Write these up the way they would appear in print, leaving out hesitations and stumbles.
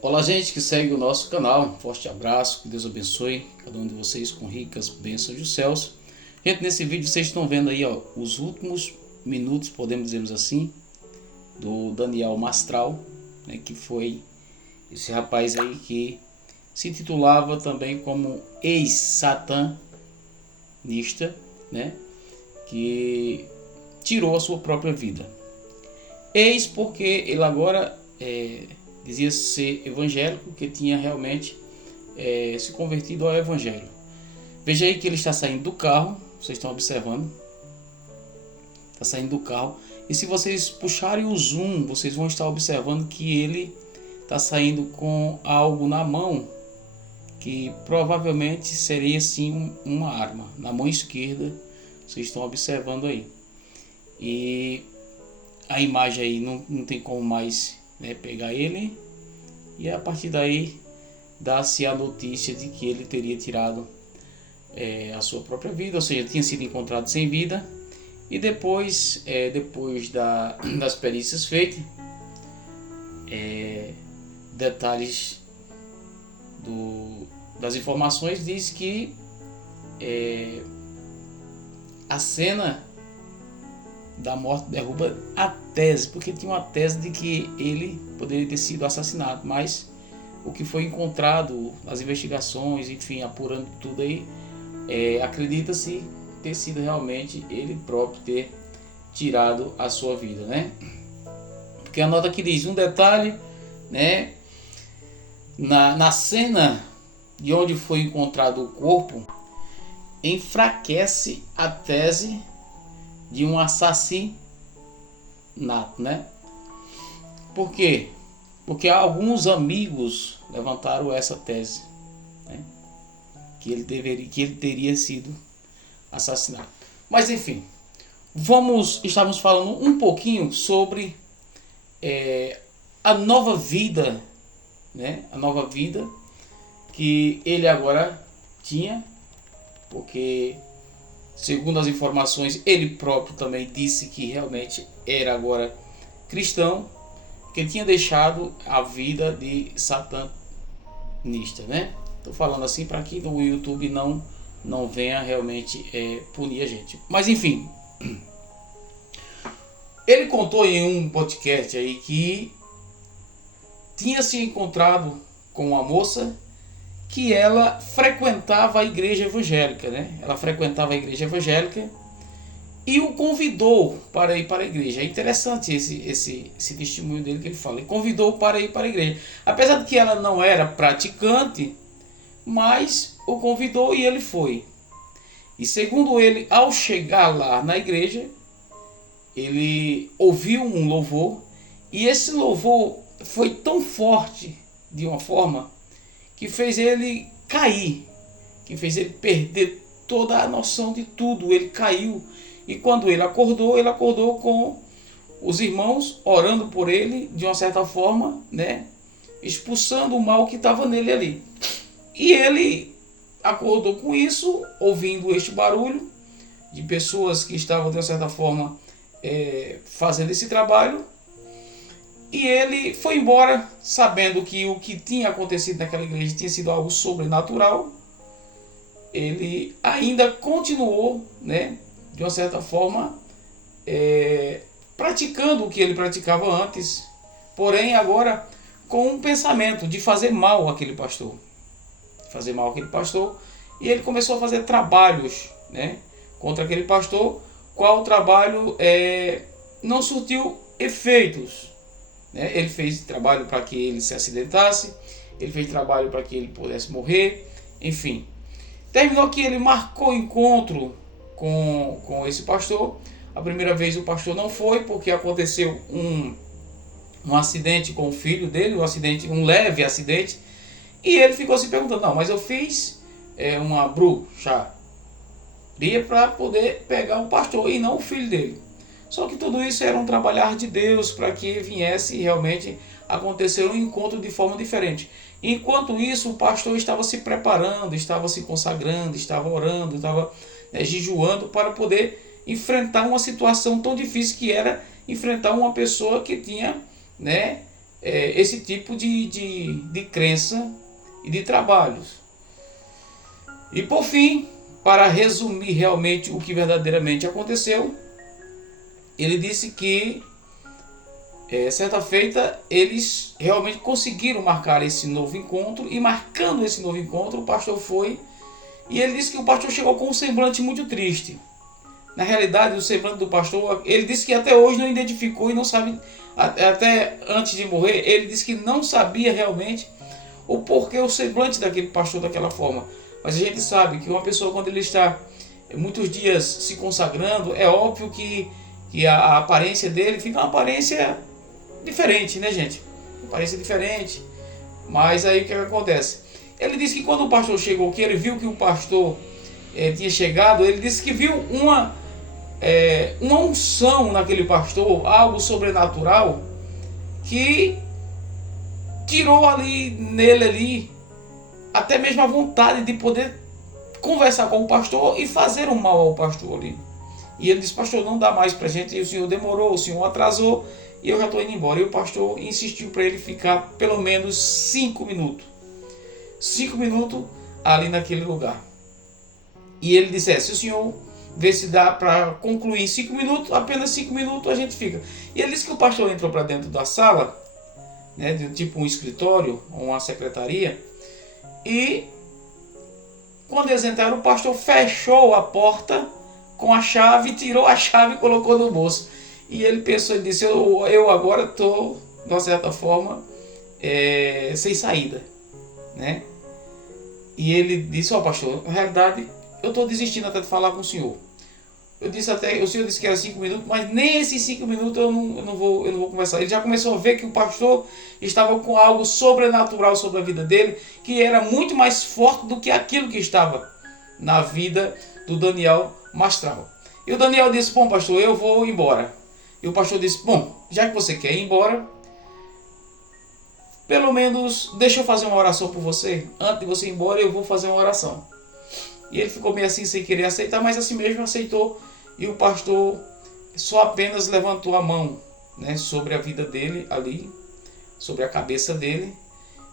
Olá, gente que segue o nosso canal. Um forte abraço, que Deus abençoe cada um de vocês com ricas bênçãos dos céus. Gente, nesse vídeo vocês estão vendo aí, os últimos minutos, podemos dizer assim, do Daniel Mastral, né, que foi esse rapaz aí que se titulava também como ex-satanista, né, que tirou a sua própria vida. Eis porque ele agora dizia ser evangélico, que tinha realmente se convertido ao evangelho. Veja aí que ele está saindo do carro, vocês estão observando, está saindo do carro, e se vocês puxarem o zoom, vocês vão estar observando que ele está saindo com algo na mão, que provavelmente seria sim uma arma, na mão esquerda, vocês estão observando aí. E a imagem aí não tem como mais, né, pegar ele, e a partir daí dá-se a notícia de que ele teria tirado a sua própria vida, ou seja, tinha sido encontrado sem vida. E depois das perícias feitas, detalhes das informações diz que a cena da morte derruba a tese, porque tinha uma tese de que ele poderia ter sido assassinado, mas o que foi encontrado nas investigações, enfim, apurando tudo aí, acredita-se ter sido realmente ele próprio ter tirado a sua vida, né? Porque a nota que diz um detalhe, né? Na cena de onde foi encontrado o corpo, enfraquece a tese de um assassinato, né? Por quê? Porque alguns amigos levantaram essa tese, né? Que ele teria sido assassinado. Mas enfim, estamos falando um pouquinho sobre a nova vida, né? A nova vida que ele agora tinha, porque segundo as informações, ele próprio também disse que realmente era agora cristão, que ele tinha deixado a vida de satanista, né? Estou falando assim para que o YouTube não venha realmente punir a gente. Mas enfim, ele contou em um podcast aí que tinha se encontrado com uma moça que ela frequentava a igreja evangélica, né? Ela frequentava a igreja evangélica e o convidou para ir para a igreja. É interessante esse testemunho dele que ele fala. Ele convidou para ir para a igreja. Apesar de que ela não era praticante, mas o convidou e ele foi. E segundo ele, ao chegar lá na igreja, ele ouviu um louvor, e esse louvor foi tão forte de uma forma que fez ele cair, que fez ele perder toda a noção de tudo. Ele caiu, e quando ele acordou com os irmãos orando por ele, de uma certa forma, né, expulsando o mal que estava nele ali. E ele acordou com isso, ouvindo este barulho de pessoas que estavam, de uma certa forma, fazendo esse trabalho. E ele foi embora sabendo que o que tinha acontecido naquela igreja tinha sido algo sobrenatural. Ele ainda continuou, né, de uma certa forma, praticando o que ele praticava antes, porém agora com um pensamento de fazer mal àquele pastor. E ele começou a fazer trabalhos, né, contra aquele pastor, qual trabalho não surtiu efeitos. Ele fez trabalho para que ele se acidentasse, ele fez trabalho para que ele pudesse morrer, enfim. Terminou que ele marcou encontro com esse pastor. A primeira vez o pastor não foi, porque aconteceu um acidente com o filho dele, um leve acidente, e ele ficou se perguntando, não, mas eu fiz uma bruxaria para poder pegar o pastor e não o filho dele. Só que tudo isso era um trabalhar de Deus para que viesse realmente acontecer um encontro de forma diferente. Enquanto isso, o pastor estava se preparando, estava se consagrando, estava orando, estava jejuando para poder enfrentar uma situação tão difícil que era enfrentar uma pessoa que tinha, né, esse tipo de crença e de trabalhos. E por fim, para resumir realmente o que verdadeiramente aconteceu, ele disse que certa feita eles realmente conseguiram marcar esse novo encontro, e marcando esse novo encontro, o pastor foi, e ele disse que o pastor chegou com um semblante muito triste. Na realidade, o semblante do pastor, ele disse que até hoje não identificou e não sabe, até antes de morrer, ele disse que não sabia realmente o porquê o semblante daquele pastor daquela forma. Mas a gente sabe que uma pessoa, quando ele está muitos dias se consagrando, é óbvio que a aparência dele fica uma aparência diferente, né, gente? Uma aparência diferente. Mas aí o que acontece? Ele disse que quando o pastor chegou, que ele viu que o pastor tinha chegado, ele disse que viu uma unção naquele pastor, algo sobrenatural, que tirou nele até mesmo a vontade de poder conversar com o pastor e fazer um mal ao pastor ali. E ele disse: pastor, não dá mais pra gente, e o senhor demorou, o senhor atrasou, e eu já estou indo embora. E o pastor insistiu para ele ficar pelo menos 5 minutos. 5 minutos ali naquele lugar. E ele disse: se o senhor vê se dá para concluir em 5 minutos, apenas 5 minutos a gente fica. E ele disse que o pastor entrou para dentro da sala, né, de tipo um escritório, uma secretaria, e quando eles entraram, o pastor fechou a porta com a chave, tirou a chave e colocou no bolso. E ele pensou, ele disse: eu agora estou, de uma certa forma, sem saída, né? E ele disse: pastor, na realidade, eu estou desistindo até de falar com o senhor. Eu disse até, o senhor disse que era 5 minutos, mas nem esses 5 minutos eu não vou conversar. Ele já começou a ver que o pastor estava com algo sobrenatural sobre a vida dele, que era muito mais forte do que aquilo que estava na vida do Daniel Mastral. E o Daniel disse: bom, pastor, eu vou embora. E o pastor disse: bom, já que você quer ir embora, pelo menos deixa eu fazer uma oração por você. Antes de você ir embora, eu vou fazer uma oração. E ele ficou meio assim, sem querer aceitar, mas assim mesmo aceitou. E o pastor só apenas levantou a mão, né, sobre a vida dele ali, sobre a cabeça dele.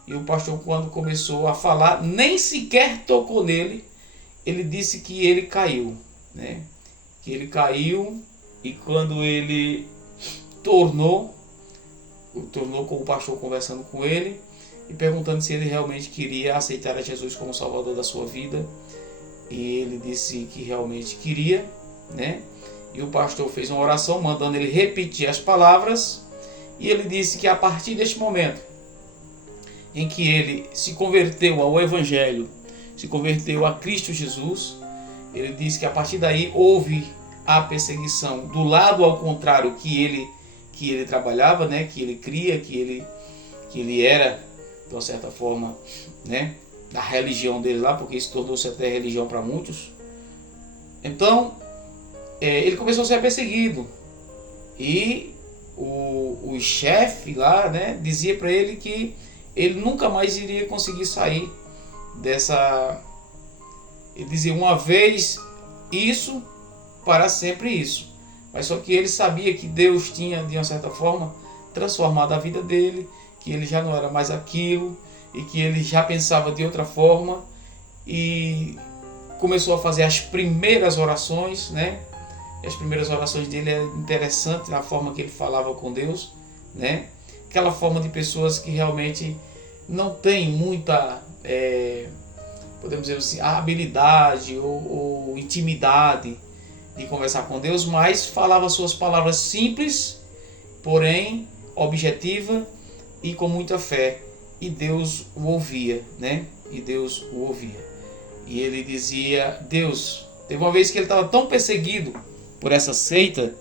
E o pastor, quando começou a falar, nem sequer tocou nele. Ele disse que ele caiu, né? Que ele caiu, e quando ele tornou com o pastor conversando com ele e perguntando se ele realmente queria aceitar a Jesus como Salvador da sua vida. E ele disse que realmente queria, né? E o pastor fez uma oração mandando ele repetir as palavras, e ele disse que a partir deste momento em que ele se converteu ao Evangelho, se converteu a Cristo Jesus, ele disse que a partir daí houve a perseguição do lado ao contrário que ele trabalhava, né? Que ele cria, que ele era, de uma certa forma, né, da religião dele lá, porque isso tornou-se até religião para muitos. Então, ele começou a ser perseguido, e o chefe lá, né, dizia para ele que ele nunca mais iria conseguir sair dessa. Ele dizia: uma vez isso, para sempre isso. Mas só que ele sabia que Deus tinha, de uma certa forma, transformado a vida dele, que ele já não era mais aquilo, e que ele já pensava de outra forma, e começou a fazer as primeiras orações, né? E as primeiras orações dele eram interessantes, na forma que ele falava com Deus, né? Aquela forma de pessoas que realmente não tem muita, podemos dizer assim, habilidade ou intimidade de conversar com Deus, mas falava suas palavras simples, porém objetiva e com muita fé. E Deus o ouvia, né? E Deus o ouvia. E ele dizia: Deus, teve uma vez que ele estava tão perseguido por essa seita,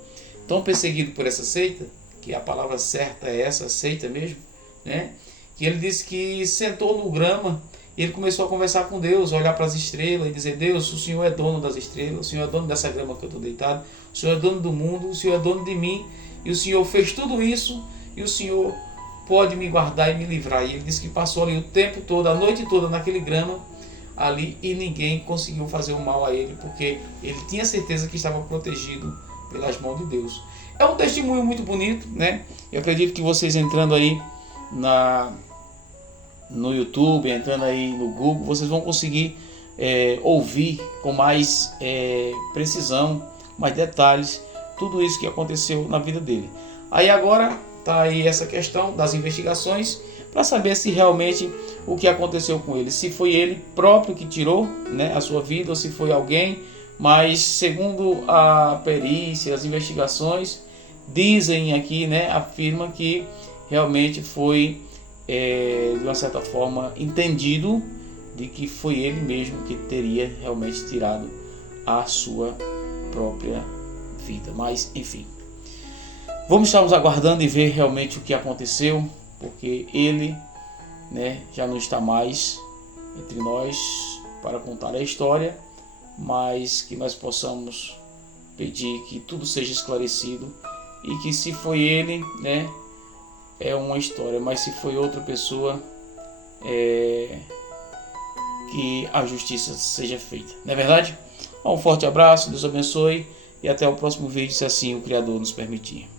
que a palavra certa é essa, seita mesmo, né? Que ele disse que sentou no grama e ele começou a conversar com Deus, a olhar para as estrelas e dizer: Deus, o Senhor é dono das estrelas, o Senhor é dono dessa grama que eu estou deitado, o Senhor é dono do mundo, o Senhor é dono de mim, e o Senhor fez tudo isso, e o Senhor pode me guardar e me livrar. E ele disse que passou ali o tempo todo, a noite toda naquele grama ali, e ninguém conseguiu fazer o mal a ele, porque ele tinha certeza que estava protegido pelas mãos de Deus. É um testemunho muito bonito, né? Eu acredito que vocês entrando aí no YouTube, entrando aí no Google, vocês vão conseguir ouvir com mais precisão, mais detalhes, tudo isso que aconteceu na vida dele. Aí agora tá aí essa questão das investigações para saber se realmente o que aconteceu com ele, se foi ele próprio que tirou, né, a sua vida, ou se foi alguém. Mas segundo a perícia, as investigações dizem aqui, né, afirma que realmente foi de uma certa forma entendido de que foi ele mesmo que teria realmente tirado a sua própria vida. Mas enfim, vamos estarmos aguardando e ver realmente o que aconteceu, porque ele, né, já não está mais entre nós para contar a história, mas que nós possamos pedir que tudo seja esclarecido e que se foi ele, né, é uma história, mas se foi outra pessoa, que a justiça seja feita. Não é verdade? Um forte abraço, Deus abençoe e até o próximo vídeo, se assim o Criador nos permitir.